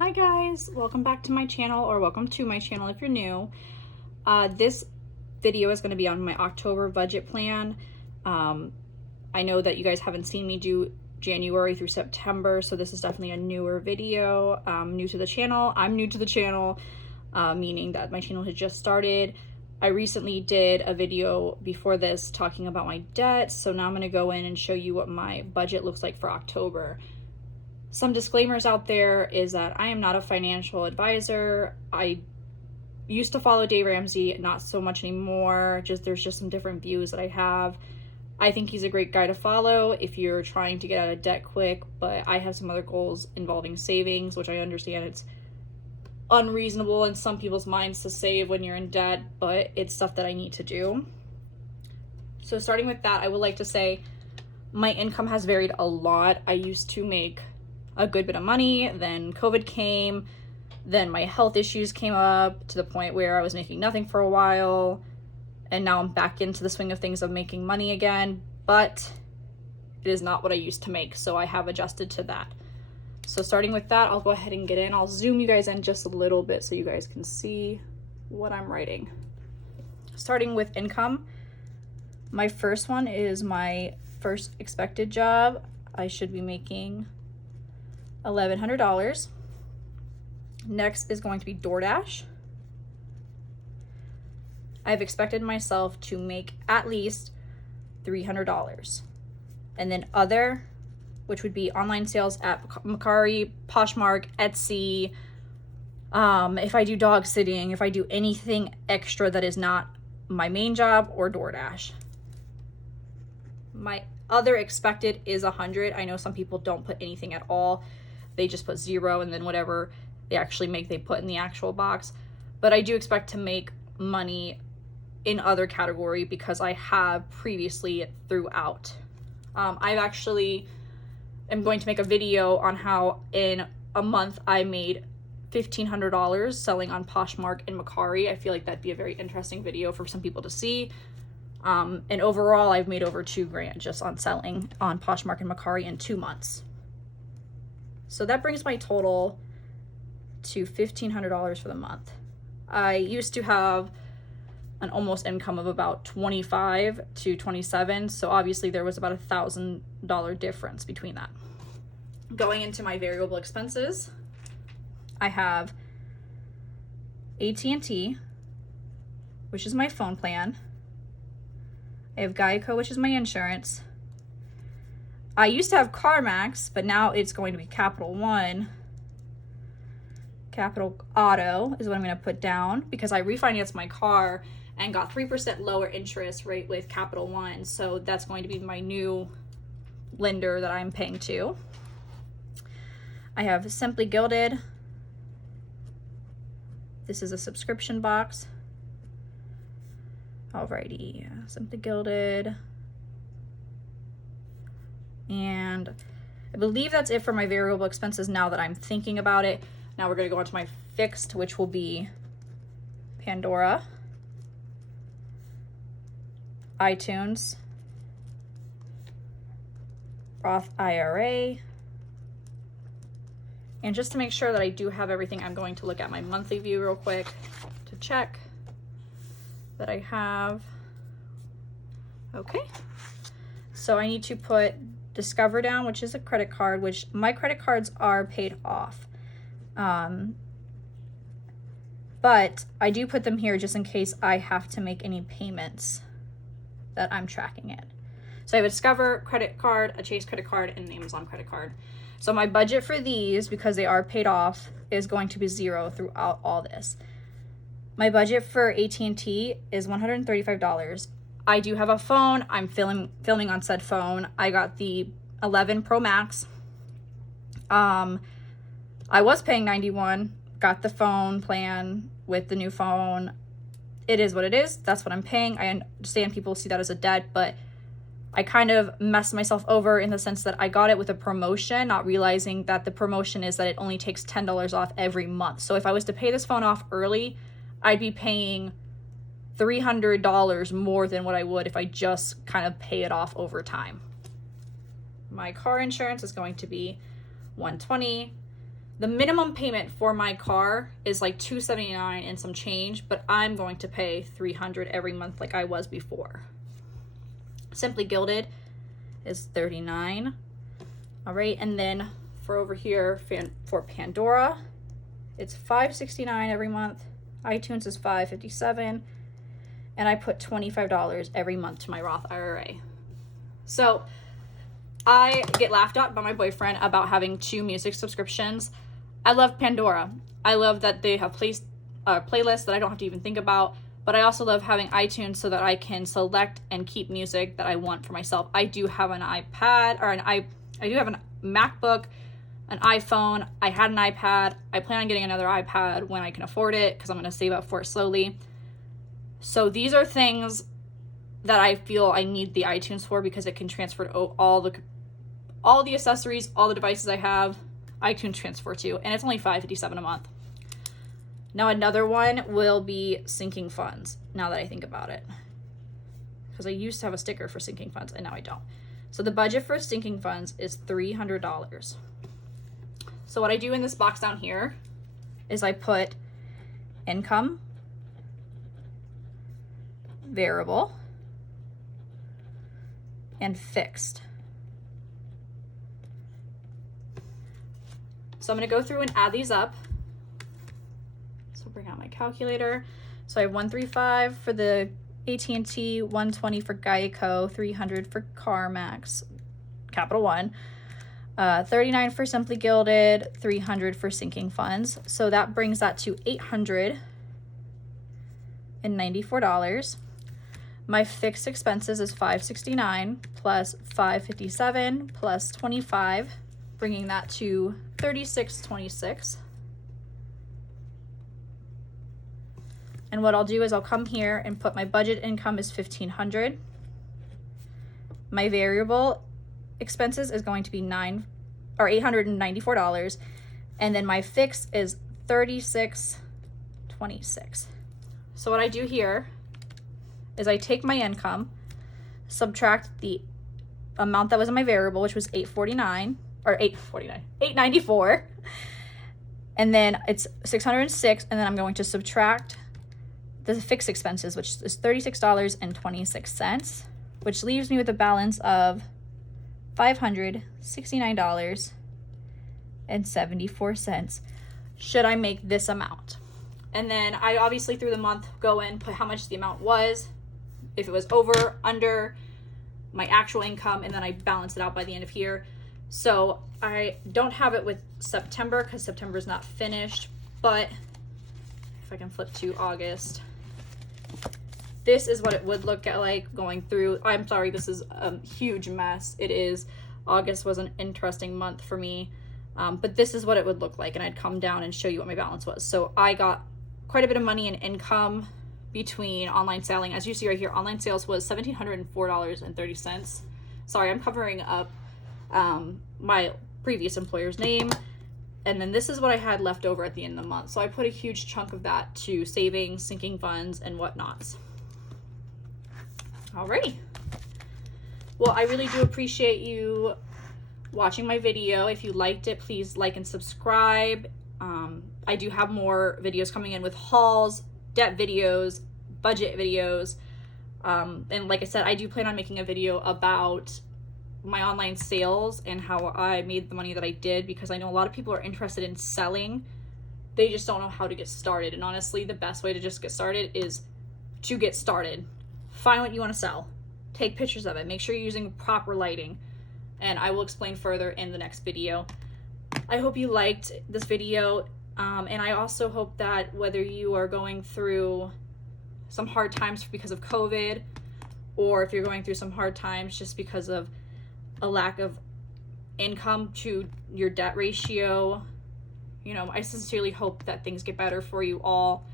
Hi guys, welcome back to my channel, or welcome to my channel if you're new. This video is going to be on my October budget plan. I know that you guys haven't seen me do January through September, so this is definitely a newer video. New to the channel. I'm new to the channel, meaning that my channel has just started. I recently did a video before this talking about my debt, so now I'm going to go in and show you what my budget looks like for October. Some disclaimers out there is that I am not a financial advisor. I used to follow Dave Ramsey, not so much anymore. There's just some different views that I have. I think he's a great guy to follow if you're trying to get out of debt quick, but I have some other goals involving savings, which I understand it's unreasonable in some people's minds to save when you're in debt, but it's stuff that I need to do. So starting with that, I would like to say my income has varied a lot. I used to make a good bit of money, then COVID came, then my health issues came up to the point where I was making nothing for a while, and now I'm back into the swing of things of making money again, but it is not what I used to make, so I have adjusted to that. So starting with that, I'll go ahead and get in. I'll zoom you guys in just a little bit so you guys can see what I'm writing. Starting with income, my first one is my first expected job. I should be making $1,100. Next is going to be DoorDash. I've expected myself to make at least $300. And then other, which would be online sales at Mercari, Poshmark, Etsy. If I do dog sitting, if I do anything extra that is not my main job or DoorDash. My other expected is 100. I know some people don't put anything at all. They just put 0 and then whatever they actually make, they put in the actual box. But I do expect to make money in other category because I have previously throughout. I actually am going to make a video on how in a month I made $1,500 selling on Poshmark and Mercari. I feel like that'd be a very interesting video for some people to see. And overall, I've made over $2,000 just on selling on Poshmark and Mercari in 2 months. So that brings my total to $1,500 for the month. I used to have an almost income of about 25 to 27, so obviously there was about $1,000 difference between that. Going into my variable expenses, I have AT&T, which is my phone plan. I have Geico, which is my insurance. I used to have CarMax, but now it's going to be Capital One. Capital Auto is what I'm going to put down because I refinanced my car and got 3% lower interest rate with Capital One. So that's going to be my new lender that I'm paying to. I have Simply Gilded. This is a subscription box. Alrighty, Simply Gilded. And I believe that's it for my variable expenses now that I'm thinking about it. Now we're going to go on to my fixed, which will be Pandora, iTunes, Roth IRA. And just to make sure that I do have everything, I'm going to look at my monthly view real quick to check that I have. Okay. So I need to put Discover down, which is a credit card, which my credit cards are paid off. But I do put them here just in case I have to make any payments that I'm tracking it. So I have a Discover credit card, a Chase credit card, and an Amazon credit card. So my budget for these, because they are paid off, is going to be 0 throughout all this. My budget for AT&T is $135. I do have a phone. I'm filming on said phone. I got the 11 Pro Max. I was paying $91, got the phone plan with the new phone. It is what it is. That's what I'm paying. I understand people see that as a debt, but I kind of messed myself over in the sense that I got it with a promotion, not realizing that the promotion is that it only takes $10 off every month. So if I was to pay this phone off early, I'd be paying $300 more than what I would if I just kind of pay it off over time. My car insurance is going to be $120. the minimum payment for my car is like $279 and some change, but I'm going to pay $300 every month like I was before. Simply Gilded is $39. All right, and then for over here for Pandora, it's $569 every month. iTunes is $557, and I put $25 every month to my Roth IRA. So I get laughed at by my boyfriend about having 2 music subscriptions. I love Pandora. I love that they have playlists that I don't have to even think about, but I also love having iTunes so that I can select and keep music that I want for myself. I do have an iPad, or I do have a MacBook, an iPhone. I had an iPad. I plan on getting another iPad when I can afford it because I'm going to save up for it slowly. So these are things that I feel I need the iTunes for because it can transfer to all the accessories, all the devices I have, iTunes transfer to, and it's only $557 a month. Now another one will be sinking funds, now that I think about it. Because I used to have a sticker for sinking funds and now I don't. So the budget for sinking funds is $300. So what I do in this box down here is I put income, variable, and fixed. So I'm going to go through and add these up. So bring out my calculator. So I have 135 for the AT&T, 120 for Geico, 300 for CarMax, Capital One, 39 for Simply Gilded, 300 for sinking funds. So that brings that to $894. My fixed expenses is $569 plus $557 plus $25, bringing that to $36.26. And what I'll do is I'll come here and put my budget income is $1,500. My variable expenses is going to be $894, and then my fix is $36.26. So what I do here is I take my income, subtract the amount that was in my variable, which was $894, and then it's $606, and then I'm going to subtract the fixed expenses, which is $36.26, which leaves me with a balance of $569.74 should I make this amount. And then I obviously through the month go in, put how much the amount was, if it was over, under my actual income, and then I balance it out by the end of here. So I don't have it with September because September is not finished, but if I can flip to August, this is what it would look like going through. I'm sorry, this is a huge mess. It is. August was an interesting month for me, but this is what it would look like, and I'd come down and show you what my balance was. So I got quite a bit of money in income between online selling. As you see right here, online sales was $1,704.30. Sorry, I'm covering up my previous employer's name. And then this is what I had left over at the end of the month. So I put a huge chunk of that to savings, sinking funds, and whatnots. Alrighty. Well, I really do appreciate you watching my video. If you liked it, please like and subscribe. I do have more videos coming in with hauls, debt videos, budget videos. And like I said, I do plan on making a video about my online sales and how I made the money that I did, because I know a lot of people are interested in selling. They just don't know how to get started. And honestly, the best way to just get started is to get started. Find what you want to sell. Take pictures of it. Make sure you're using proper lighting. And I will explain further in the next video. I hope you liked this video. And I also hope that whether you are going through some hard times because of COVID, or if you're going through some hard times just because of a lack of income to your debt ratio, you know, I sincerely hope that things get better for you all.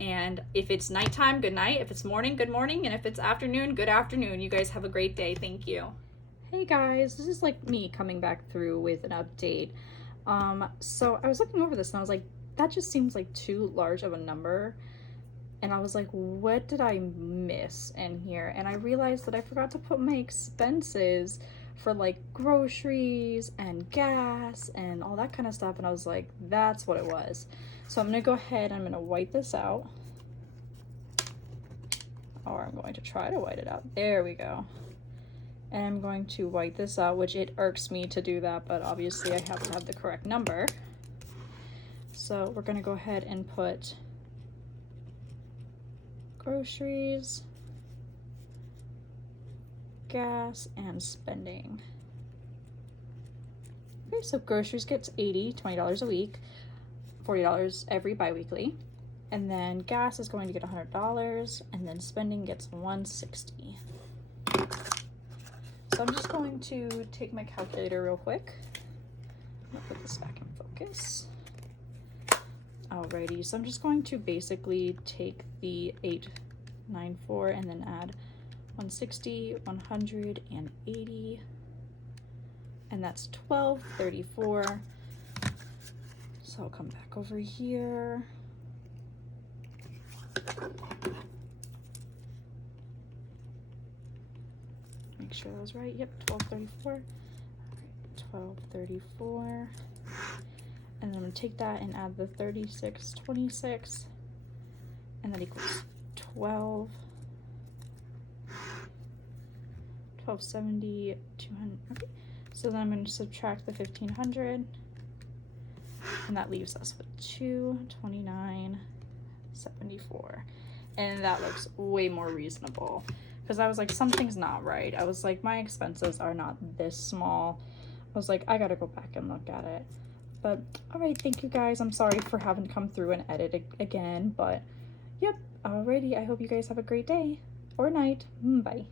And if it's nighttime, good night. If it's morning, good morning. And if it's afternoon, good afternoon. You guys have a great day. Thank you. Hey guys, this is like me coming back through with an update. So I was looking over this and I was like, that just seems like too large of a number. And I was like, what did I miss in here? And I realized that I forgot to put my expenses. for like groceries and gas and all that kind of stuff, and I was like, that's what it was. So I'm gonna go ahead and I'm gonna white this out, or I'm going to try to white it out. There we go. And I'm going to white this out, which it irks me to do that, but obviously I have to have the correct number. So we're gonna go ahead and put groceries, gas, and spending. Okay, so groceries gets $20 a week, $40 every bi-weekly. And then gas is going to get $100, and then spending gets $160. So I'm just going to take my calculator real quick. I'm gonna put this back in focus. Alrighty, so I'm just going to basically take the 894 and then add 160, 180, and that's 1234. So I'll come back over here. Make sure that was right. Yep, 1234. All right, 1234. And then I'm gonna take that and add the 3626, and that equals 1270, 200. Okay. So then I'm going to subtract the 1500, and that leaves us with 229.74, and that looks way more reasonable, because I was like, something's not right. I was like, my expenses are not this small. I was like, I gotta go back and look at it. But all right, thank you guys. I'm sorry for having to come through and edit again, but yep. Alrighty, I hope you guys have a great day or night. Bye.